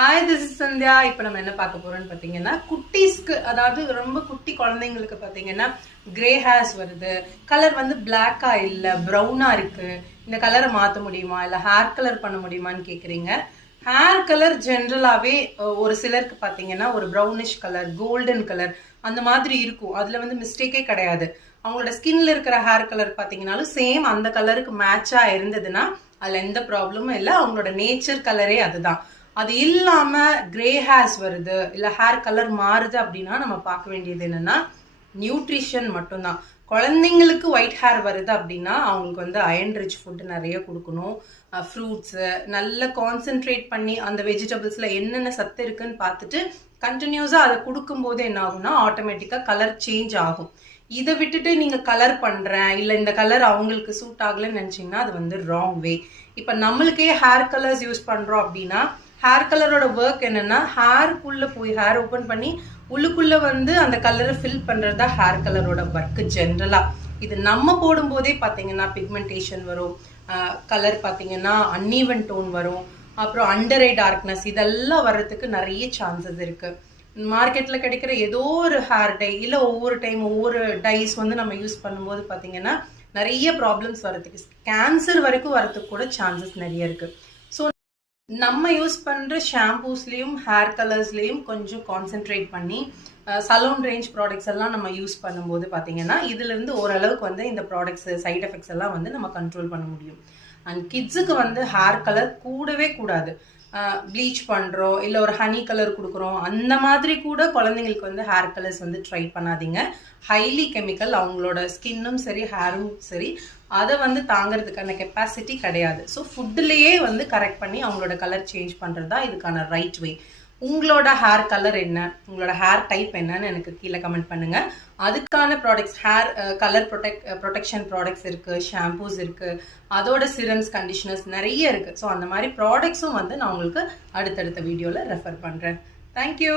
Hi, this is Sandhya. இப்போ நம்ம என்ன பார்க்க போறோம்னு பார்த்தீங்கன்னா, குட்டீஸ்க்கு, அதாவது ரொம்ப குட்டி குழந்தைங்களுக்கு பார்த்தீங்கன்னா கிரே ஹேர்ஸ் வருது, கலர் வந்து பிளாக்கா இல்லை ப்ரௌனா இருக்கு, இந்த கலரை மாற்ற முடியுமா, இல்லை ஹேர் கலர் பண்ண முடியுமான்னு கேட்குறீங்க. ஹேர் கலர் ஜென்ரலாகவே ஒரு சிலருக்கு பார்த்தீங்கன்னா ஒரு ப்ரௌனிஷ் கலர், கோல்டன் கலர் அந்த மாதிரி இருக்கும். அதில் வந்து மிஸ்டேக்கே கிடையாது. அவங்களோட ஸ்கின்ல இருக்கிற ஹேர் கலர் பார்த்தீங்கன்னாலும் சேம் அந்த கலருக்கு மேட்சாக இருந்ததுன்னா அதில் எந்த ப்ராப்ளமும் இல்லை. அவங்களோட நேச்சர் கலரே அதுதான். அது இல்லாம கிரே ஹேர்ஸ் வருது, இல்ல ஹேர் கலர் மாறுது அப்படின்னா நம்ம பார்க்க வேண்டியது என்னன்னா நியூட்ரிஷன் மட்டும்தான். குழந்தைங்களுக்கு ஒயிட் ஹேர் வருது அப்படின்னா அவங்களுக்கு வந்து அயன் ரிச் ஃபுட் நிறைய கொடுக்கணும். ஃப்ரூட்ஸு நல்லா கான்சென்ட்ரேட் பண்ணி அந்த வெஜிடபிள்ஸில் என்னென்ன சத்து இருக்குன்னு பார்த்துட்டு கண்டினியூஸாக அதை கொடுக்கும்போது என்ன ஆகும்னா ஆட்டோமேட்டிக்காக கலர் சேஞ்ச் ஆகும். இதை விட்டுட்டு நீங்கள் கலர் பண்ணுறேன், இல்லை இந்த கலர் அவங்களுக்கு சூட் ஆகலைன்னு நினச்சிங்கன்னா அது வந்து ராங் வே. இப்போ நம்மளுக்கே ஹேர் கலர்ஸ் யூஸ் பண்ணுறோம் அப்படின்னா ஹேர் கலரோட ஒர்க் என்னன்னா ஹேருக்குள்ளே போய் ஹேர் ஓப்பன் பண்ணி உள்ளுக்குள்ளே வந்து அந்த கலரை ஃபில் பண்ணுறது தான் ஹேர் கலரோட ஒர்க்கு ஜென்ரலாக. இது நம்ம போடும்போதே பார்த்தீங்கன்னா பிக்மெண்டேஷன் வரும், கலர் பார்த்தீங்கன்னா அன்ஈவன் டோன் வரும், அப்புறம் அண்டர் ஐ டார்க்னஸ் இதெல்லாம் வர்றதுக்கு நிறைய சான்சஸ் இருக்குது. மார்க்கெட்டில் கிடைக்கிற ஏதோ ஒரு ஹேர் டை இல்லை ஒவ்வொரு டைம் ஒவ்வொரு டைஸ் வந்து நம்ம யூஸ் பண்ணும்போது பார்த்தீங்கன்னா நிறைய ப்ராப்ளம்ஸ் வரதுக்கு, கேன்சர் வரைக்கும் வரதுக்கு கூட சான்சஸ் நிறைய இருக்குது. ஸோ நம்ம யூஸ் பண்ணுற ஷாம்பூஸ்லேயும் ஹேர் கலர்ஸ்லேயும் கொஞ்சம் கான்சென்ட்ரேட் பண்ணி சலூன் ரேஞ்ச் ப்ராடக்ட்ஸ் எல்லாம் நம்ம யூஸ் பண்ணும்போது பார்த்தீங்கன்னா இதுலேருந்து ஓரளவுக்கு வந்து இந்த ப்ராடக்ட்ஸ் சைட் எஃபெக்ட்ஸ் எல்லாம் வந்து நம்ம கண்ட்ரோல் பண்ண முடியும். அண்ட் கிட்ஸுக்கு வந்து ஹேர் கலர் கூடவே கூடாது. ப்ளீச் பண்ணுறோம் இல்லை ஒரு ஹனி கலர் கொடுக்குறோம், அந்த மாதிரி கூட குழந்தைங்களுக்கு வந்து ஹேர் கலர்ஸ் வந்து ட்ரை பண்ணாதீங்க. ஹைலி கெமிக்கல், அவங்களோட ஸ்கின்னும் சரி ஹேரும் சரி அதை வந்து தாங்கிறதுக்கான கெப்பாசிட்டி கிடையாது. ஸோ ஃபுட்டுலேயே வந்து கரெக்ட் பண்ணி அவங்களோட கலர் சேஞ்ச் பண்ணுறது தான் இதுக்கான ரைட் வே. உங்களோட ஹேர் கலர் என்ன, உங்களோட ஹேர் டைப் என்னன்னு எனக்கு கீழே கமெண்ட் பண்ணுங்கள். அதுக்கான products, hair colour protection products இருக்குது, ஷாம்பூஸ் இருக்குது, அதோட சிரம்ஸ், கண்டிஷனர்ஸ் நிறைய இருக்குது. ஸோ அந்த மாதிரி ப்ராடக்ட்ஸும் வந்து நான் உங்களுக்கு அடுத்தடுத்த வீடியோவில் ரெஃபர் பண்ணுறேன். தேங்க்யூ.